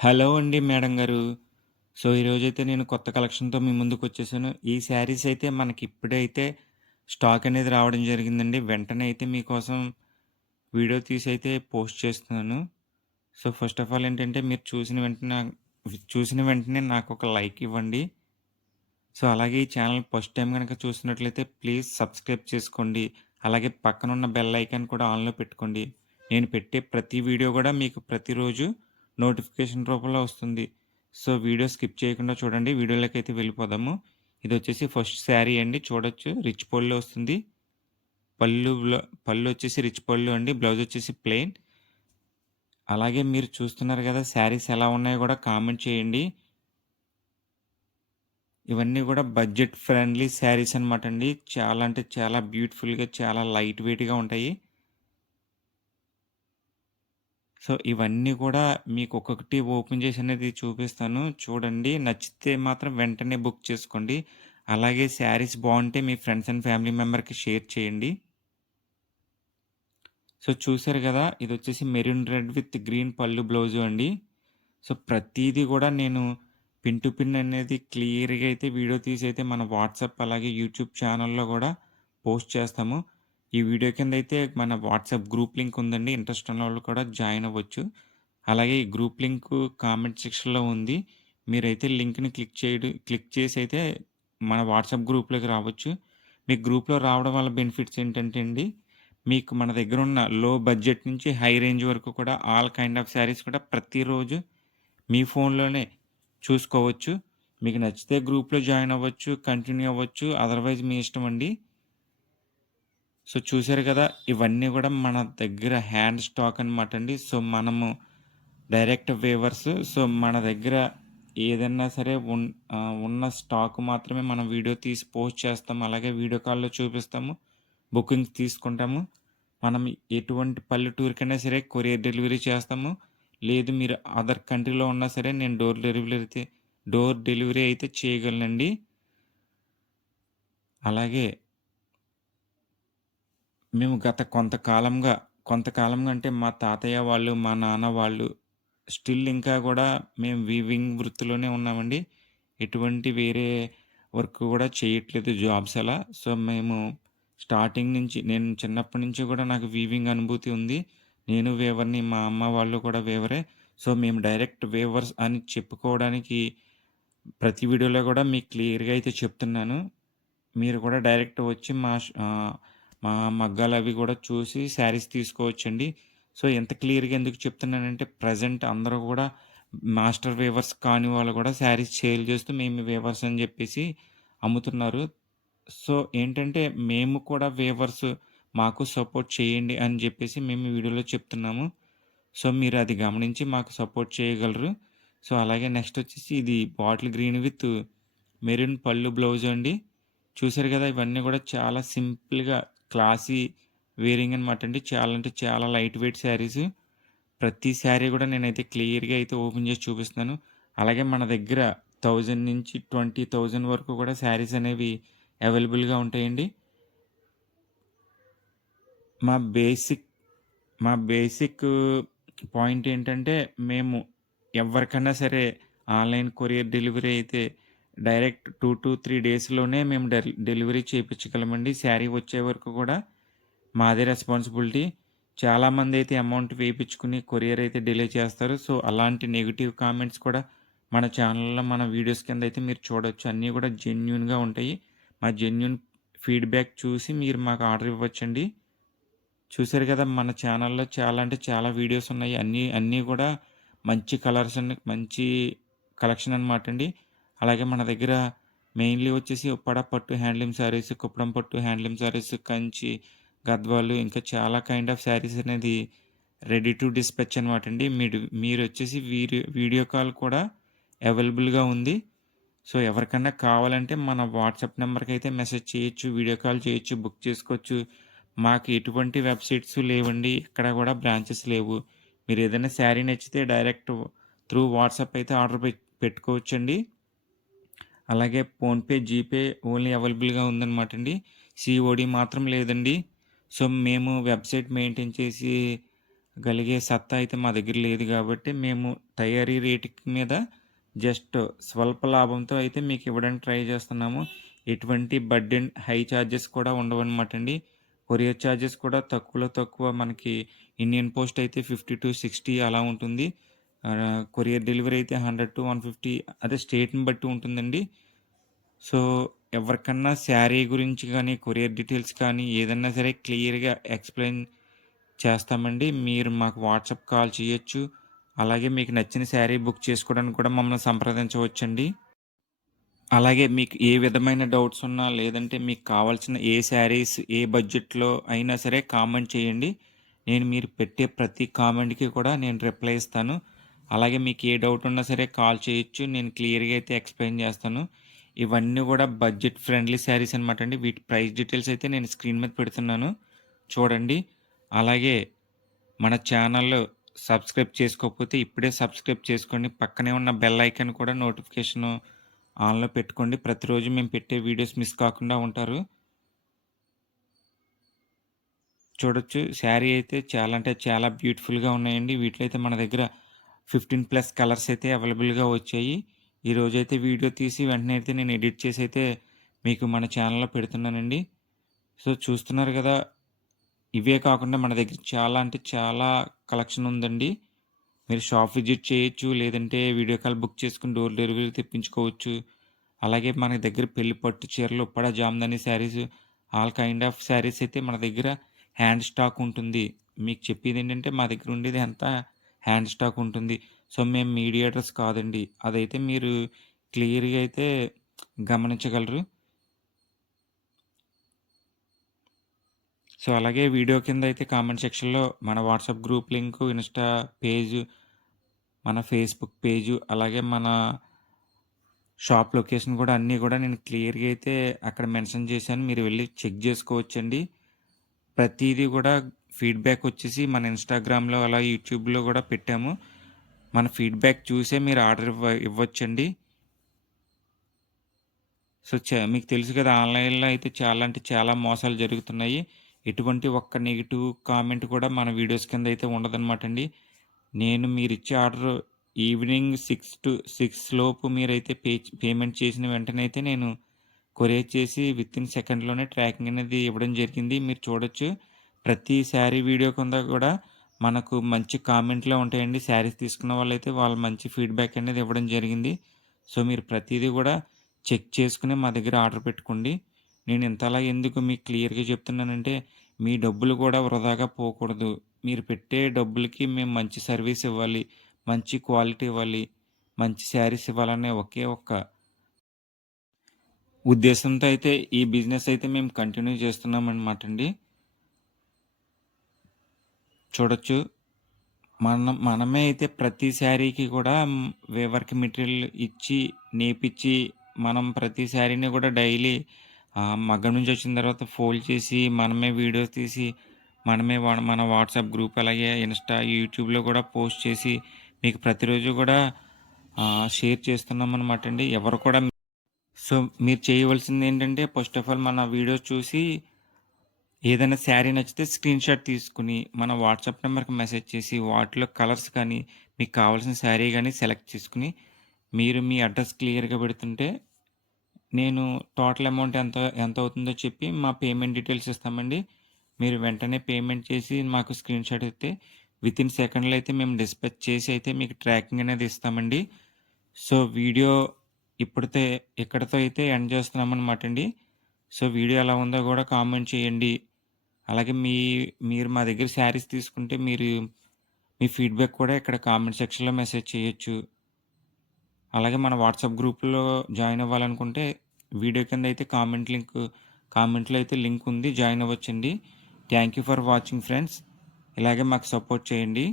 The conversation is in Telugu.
హలో అండి మేడం గారు. సో, ఈరోజైతే నేను కొత్త కలెక్షన్‌తో మీ ముందుకొచ్చేసాను. ఈ శారీస్ అయితే మనకిప్పుడైతే స్టాక్ అనేది రావడం జరిగిందండి. వెంటనే అయితే మీకోసం వీడియో తీసైతే పోస్ట్ చేస్తున్నాను. సో, ఫస్ట్ ఆఫ్ ఆల్ ఏంటంటే మీరు చూసిన వెంటనే నాకొక లైక్ ఇవ్వండి. సో, అలాగే ఈ ఛానల్ ఫస్ట్ టైమ్ గనక చూస్తున్నట్లయితే ప్లీజ్ సబ్స్క్రైబ్ చేసుకోండి. అలాగే పక్కనున్న బెల్ ఐకాన్ కూడా ఆన్‌లో పెట్టుకోండి. నేను పెట్టే ప్రతి వీడియో గూడా మీకు ప్రతిరోజు నోటిఫికేషన్ రూపంలో వస్తుంది. సో, వీడియో స్కిప్ చేయకుండా చూడండి. వీడియోలోకైతే వెళ్ళిపోదాము. ఇదొచ్చేసి ఫస్ట్ శారీ అండి చూడొచ్చు. రిచ్ పళ్ళు వస్తుంది. పళ్ళు బ్ల పళ్ళొచ్చేసి రిచ్ పళ్ళు అండి. బ్లౌజొచ్చేసి ప్లెయిన్. అలాగే మీరు చూస్తున్నారు గదా! శారీస్ ఎలా ఉన్నాయో గూడా కామెంట్ చేయండి. ఇవన్నీ గూడా బడ్జెట్ ఫ్రెండ్లీ శారీస్ అనమాటండి. చాలా అంటే చాలా బ్యూటిఫుల్‌గా, చాలా లైట్ వెయిట్‌గా ఉంటాయి. సో, ఇవన్నీ గూడా మీకు ఒక్కొక్కటి ఓపెన్ చేసి అనేది చూపిస్తాను. చూడండి. నచ్చితే మాత్రం వెంటనే బుక్ చేసుకోండి. అలాగే శారీస్ బావుంటే మీ ఫ్రెండ్స్ అండ్ ఫ్యామిలీ మెంబర్‌కి షేర్ చేయండి. సో, చూసారు గదా! ఇదొచ్చేసి మెరూన్ రెడ్ విత్ గ్రీన్ పళ్ళు బ్లౌజు అండి. సో, ప్రతీది గూడా నేను పిన్ టు పిన్ అనేది క్లియర్‌గా అయితే వీడియో తీసైతే మన వాట్సాప్ అలాగే యూట్యూబ్ ఛానెల్‌లో గూడా పోస్ట్ చేస్తాము. ఈ వీడియో కిందైతే మన వాట్సాప్ గ్రూప్ లింక్ ఉందండి. ఇంట్రెస్ట్ ఉన్నోళ్ళు కూడా జాయిన్ అవ్వచ్చు. అలాగే ఈ గ్రూప్ లింకు కామెంట్ సెక్షన్‌లో ఉంది. మీరైతే లింక్‌ని క్లిక్ చేసైతే మన వాట్సాప్ గ్రూప్‌లోకి రావచ్చు. మీకు గ్రూప్‌లో రావడం వల్ల బెనిఫిట్స్ ఏంటంటే అండి, మీకు మన దగ్గరున్న లో బడ్జెట్ నుంచి హై రేంజ్ వరకు కూడా ఆల్ కైండ్ ఆఫ్ శారీస్ కూడా ప్రతిరోజు మీ ఫోన్‌లోనే చూసుకోవచ్చు. మీకు నచ్చితే గ్రూప్‌లో జాయిన్ అవ్వచ్చు, కంటిన్యూ అవ్వచ్చు. అదర్‌వైజ్ మీ ఇష్టమండి. సో, చూసారు గదా! ఇవన్నీ గూడా మన దగ్గర హ్యాండ్ స్టాక్ అనమాటండి. సో, మనము డైరెక్ట్ వేవర్స్. సో, మన దగ్గర ఏదన్నా సరే ఉన్న స్టాక్ మాత్రమే మనం వీడియో తీసి పోస్ట్ చేస్తాము. అలాగే వీడియో కాల్‌లో చూపిస్తాము. బుకింగ్స్ తీసుకుంటాము. మనం ఎటువంటి పల్లెటూరికైనా సరే కొరియర్ డెలివరీ చేస్తాము. లేదు మీరు అదర్ కంట్రీలో ఉన్నా సరే నేను డోర్ డెలివరీ అయితే చేయగలనండి. అలాగే మేము గత కొంతకాలంగా అంటే మా తాతయ్య వాళ్ళు, మా నాన్న వాళ్ళు స్టిల్ ఇంకా గూడా మేము వీవింగ్ వృత్తిలోనే ఉన్నామండి. ఎటువంటి వేరే వర్క్ గూడా చేయట్లేదు జాబ్స్ అలా. సో, మేము స్టార్టింగ్ నుంచి నేను చిన్నప్పటి నుంచి గూడా నాకు వీవింగ్ అనుభూతి ఉంది. నేను వేవర్‌ని, మా అమ్మ వాళ్ళు కూడా వేవరే. సో, మేము డైరెక్ట్ వేవర్స్ అని చెప్పుకోవడానికి ప్రతి వీడియోలో గూడా మీకు క్లియర్‌గా అయితే చెప్తున్నాను. మీరు కూడా డైరెక్ట్ వచ్చి మా మగ్గాలవి గూడా చూసి శారీస్ తీసుకోవచ్చండి. సో, ఇంత క్లియర్‌గా ఎందుకు చెప్తున్నానంటే ప్రెజెంట్ అందరూ గూడా మాస్టర్ వీవర్స్ కాని వాళ్ళు గూడా శారీస్ సేల్ చేస్తూ మేము వీవర్స్ అని జెప్పేసి అమ్ముతున్నారు. సో, ఏంటంటే మేము కూడా వీవర్స్ మాకు సపోర్ట్ చేయండి అని జెప్పేసి మేము ఈ వీడియోలో చెప్తున్నాము. సో, మీరు అది గమనించి మాకు సపోర్ట్ చేయగలరు. సో, అలాగే నెక్స్ట్ వచ్చేసి ఇది బాటిల్ గ్రీన్ విత్ మెరూన్ పళ్ళు బ్లౌజ్ అండి. చూసారు గదా! ఇవన్నీ గూడా చాలా సింపుల్‌గా క్లాసీ వేరింగ్ అనమాట అండి. చాలా అంటే చాలా లైట్ వెయిట్ శారీస్. ప్రతి శారీ గూడా నేనైతే క్లియర్‌గా అయితే ఓపెన్ చేసి చూపిస్తున్నాను. అలాగే మన దగ్గర 1000 నుంచి 20,000 వరకు కూడా శారీస్ అనేవి అవైలబుల్‌గా ఉంటాయండి. మా బేసిక్ మా బేసిక్ పాయింట్ ఏంటంటే, మేము ఎవ్వరికన్నా సరే ఆన్‌లైన్ కొరియర్ డెలివరీ అయితే డైరెక్ట్ 2-3 డేస్‌లోనే మేము డెలివరీ చేపించగలమండి. శారీ వచ్చే వరకు కూడా మాదే రెస్పాన్సిబిలిటీ. చాలామందైతే అమౌంట్ వేపించుకొని కొరియర్ అయితే డిలే చేస్తారు. సో, అలాంటి నెగెటివ్ కామెంట్స్ కూడా మన ఛానల్‌లో మన వీడియోస్ కింద అయితే మీరు చూడొచ్చు. అన్నీ కూడా జెన్యూన్‌గా ఉంటాయి. మా జెన్యూన్ ఫీడ్‌బ్యాక్ చూసి మీరు మాకు ఆర్డర్ ఇవ్వచ్చండి. చూసారు కదా! మన ఛానల్‌లో చాలా అంటే చాలా వీడియోస్ ఉన్నాయి. అన్నీ గూడా మంచి కలర్స్ అండ్ మంచి కలెక్షన్ అనమాటండి. అలాగే మన దగ్గర మెయిన్‌లీ వచ్చేసి ఉప్పాడ పట్టు హ్యాండ్లూమ్ శారీస్, కుప్పడం పట్టు హ్యాండ్లూమ్ శారీస్, కంచి, గద్వాలు ఇంకా చాలా కైండ్ ఆఫ్ శారీస్ అనేది రెడీ టు డిస్పాచ్ అనమాటండి. మీరొచ్చేసి వీడియో కాల్ కూడా అవైలబుల్‌గా ఉంది. సో, ఎవరికన్నా కావాలంటే మన వాట్సాప్ నంబర్‌కైతే మెసేజ్ చేయొచ్చు, వీడియో కాల్ చేయొచ్చు, బుక్ చేసుకోవచ్చు. మాకు ఎటువంటి వెబ్‌సైట్స్ లేవండి. ఎక్కడ గూడా బ్రాంచెస్ లేవు. మీరేదైనా శారీ నచ్చితే డైరెక్ట్ త్రూ వాట్సాప్ అయితే ఆర్డర్ పెట్టుకోవచ్చండి. అలాగే ఫోన్‌పే, జీపే ఓన్లీ అవైలబుల్‌గా ఉందనమాటండి. సీఓడీ మాత్రం లేదండి. సో, మేము వెబ్‌సైట్ మెయింటైన్ చేసి గలిగే సత్తా అయితే మా దగ్గర లేదు గాబట్టి, మేము తయారీ రేటు మీద జస్ట్ స్వల్ప లాభంతో అయితే మీకు ఇవ్వడానికి ట్రై చేస్తున్నాము. ఎటువంటి బర్డెన్ హై చార్జెస్ కూడా ఉండవనమాటండి. కొరియర్ చార్జెస్ కూడా తక్కువలో తక్కువ మనకి ఇండియన్ పోస్ట్ అయితే 50-60 అలా ఉంటుంది. కొరియర్ డెలివరీ అయితే 100-150 అదే స్టేట్‌ని బట్టి ఉంటుందండి. సో, ఎవరికన్నా శారీ గురించి గానీ, కొరియర్ డీటెయిల్స్ కానీ ఏదన్నా సరే క్లియర్‌గా ఎక్స్‌ప్లెయిన్ చేస్తామండి. మీరు మాకు వాట్సాప్ కాల్ చేయొచ్చు. అలాగే మీకు నచ్చిన శారీ బుక్ చేసుకోవడానికి కూడా మమ్మల్ని సంప్రదించవచ్చండి. అలాగే మీకు ఏ విధమైన డౌట్స్ ఉన్నా, లేదంటే మీకు కావాల్సిన ఏ శారీస్ ఏ బడ్జెట్‌లో అయినా సరే కామెంట్ చేయండి. నేను మీరు పెట్టే ప్రతి కామెంట్‌కి కూడా నేను రిప్లై ఇస్తాను. అలాగే మీకు ఏ డౌట్ ఉన్నా సరే కాల్ చేయొచ్చు. నేను క్లియర్‌గా అయితే ఎక్స్‌ప్లెయిన్ చేస్తాను. ఇవన్నీ కూడా బడ్జెట్ ఫ్రెండ్లీ శారీస్ అనమాట అండి. వీటి ప్రైస్ డీటెయిల్స్ అయితే నేను స్క్రీన్ మీద పెడుతున్నాను. చూడండి. అలాగే మన ఛానల్ సబ్స్క్రైబ్ చేసుకోకపోతే ఇప్పుడే సబ్స్క్రైబ్ చేసుకోండి. పక్కనే ఉన్న బెల్ ఐకాన్ కూడా నోటిఫికేషన్ ఆన్‌లో పెట్టుకోండి. ప్రతిరోజు మేము పెట్టే వీడియోస్ మిస్ కాకుండా ఉంటారు. చూడొచ్చు శారీ అయితే చాలా అంటే చాలా బ్యూటిఫుల్‌గా ఉన్నాయండి. వీటిలో అయితే మన దగ్గర 15+ కలర్స్ అయితే అవైలబుల్‌గా వచ్చాయి. ఈరోజైతే వీడియో తీసి వెంటనే అయితే నేను ఎడిట్ చేసి అయితే మీకు మన ఛానల్‌లో పెడుతున్నానండి. సో, చూస్తున్నారు గదా! ఇవే కాకుండా మన దగ్గర చాలా అంటే చాలా కలెక్షన్ ఉందండి. మీరు షాప్ విజిట్ చేయొచ్చు. లేదంటే వీడియో కాల్ బుక్ చేసుకొని డోర్ డెలివరీ తెప్పించుకోవచ్చు. అలాగే మన దగ్గర పెళ్లి పట్టు చీరలు, Uppada Jamdani saris all kind of saris అయితే మన దగ్గర హ్యాండ్ స్టాక్ ఉంటుంది. మీకు చెప్పేదేంటంటే మా దగ్గర ఉండేది అంతా హ్యాండ్ స్టాక్ ఉంటుంది. సో, మేము మీడియేటర్స్ కాదండి. అదైతే మీరు క్లియర్‌గా అయితే గమనించగలరు. సో, అలాగే వీడియో కింద అయితే కామెంట్ సెక్షన్‌లో మన WhatsApp group link, Insta page, మన ఫేస్‌బుక్ పేజు, అలాగే మన షాప్ లొకేషన్ కూడా అన్నీ కూడా నేను క్లియర్‌గా అయితే అక్కడ మెన్షన్ చేశాను. మీరు వెళ్లి చెక్ చేసుకోవచ్చండి. ప్రతీదీ కూడా ఫీడ్‌బ్యాక్ వచ్చేసి మన ఇన్‌స్టాగ్రామ్‌లో అలా యూట్యూబ్‌లో కూడా పెట్టాము. మన ఫీడ్‌బ్యాక్ చూసే మీరు ఆర్డర్ ఇవ్వొచ్చండి. సో, మీకు తెలుసు కదా! ఆన్‌లైన్‌లో అయితే చాలా అంటే చాలా మోసాలు జరుగుతున్నాయి. ఎటువంటి ఒక్క నెగెటివ్ కామెంట్ కూడా మన వీడియోస్ కింద అయితే ఉండదనమాటండి. నేను మీరిచ్చే ఆర్డర్ ఈవినింగ్ 6 లోపు మీరైతే పేమెంట్ చేసిన వెంటనే అయితే నేను కొరియర్ చేసి వితిన్ సెకండ్‌లోనే ట్రాకింగ్ అనేది ఇవ్వడం జరిగింది. మీరు చూడొచ్చు. ప్రతి శారీ వీడియో కింద కూడా మనకు మంచి కామెంట్‌లే ఉంటాయండి. శారీస్ తీసుకున్న వాళ్ళైతే వాళ్ళు మంచి ఫీడ్‌బ్యాక్ అనేది ఇవ్వడం జరిగింది. సో, మీరు ప్రతీదీ కూడా చెక్ చేసుకొని మా దగ్గర ఆర్డర్ పెట్టుకోండి. నేను ఇంతలా ఎందుకు మీకు క్లియర్‌గా చెప్తున్నానంటే, మీ డబ్బులు కూడా వృధాగా పోకూడదు. మీరు పెట్టే డబ్బులకి మేము మంచి సర్వీస్ ఇవ్వాలి, మంచి క్వాలిటీ ఇవ్వాలి, మంచి శారీస్ ఇవ్వాలనే ఒకే ఒక్క ఉద్దేశంతో అయితే ఈ బిజినెస్ అయితే మేము కంటిన్యూ చేస్తున్నామనమాటండి. చూడొచ్చు. మనమే అయితే ప్రతి శారీకి కూడా వీవర్‌కి మెటీరియల్ ఇచ్చి, నేపిచ్చి, మనం ప్రతి శారీని కూడా డైలీ మగ్గం నుంచి వచ్చిన తర్వాత ఫోల్డ్ చేసి, మనమే వీడియోస్ తీసి, మనమే మన వాట్సాప్ గ్రూప్ అలాగే ఇన్‌స్టా, యూట్యూబ్‌లో కూడా పోస్ట్ చేసి, మీకు ప్రతిరోజు కూడా షేర్ చేస్తున్నామనమాటండి. ఎవరు కూడా సో, మీరు చేయవలసిందేంటంటే ఫస్ట్ ఆఫ్ ఆల్ మన వీడియోస్ చూసి ఏదైనా శారీ నచ్చితే స్క్రీన్‌షాట్ తీసుకొని, మన వాట్సాప్ నంబర్‌కి మెసేజ్ చేసి, వాటిలో కలర్స్ కానీ, మీకు కావాల్సిన శారీ గానీ సెలెక్ట్ చేసుకొని, మీరు మీ అడ్రస్ క్లియర్‌గా పెడుతుంటే, నేను టోటల్ అమౌంట్ ఎంతవుతుందో చెప్పి, మా పేమెంట్ డీటెయిల్స్ ఇస్తామండి. మీరు వెంటనే పేమెంట్ చేసి మాకు స్క్రీన్‌షాట్ ఇస్తే, వితిన్ సెకండ్‌లో అయితే మేము డిస్పాచ్ చేసి అయితే మీకు ట్రాకింగ్ అనేది ఇస్తామండి. సో, వీడియో ఇప్పటితో ఇక్కడితో అయితే ఎండ్ చేస్తున్నామనమాటండి. సో, వీడియో ఎలా ఉందో గూడా కామెంట్ చేయండి. అలాగే మీరు మా దగ్గర శారీస్ తీసుకుంటే మీ ఫీడ్‌బ్యాక్ కూడా ఇక్కడ కామెంట్ సెక్షన్‌లో మెసేజ్ చేయొచ్చు. అలాగే మన వాట్సాప్ గ్రూప్‌లో జాయిన్ అవ్వాలనుకుంటే వీడియో కింద అయితే కామెంట్‌లో అయితే లింక్ ఉంది. జాయిన్ అవ్వచ్చండి. Thank you for watching friends. ఇలాగే మాకు సపోర్ట్ చేయండి.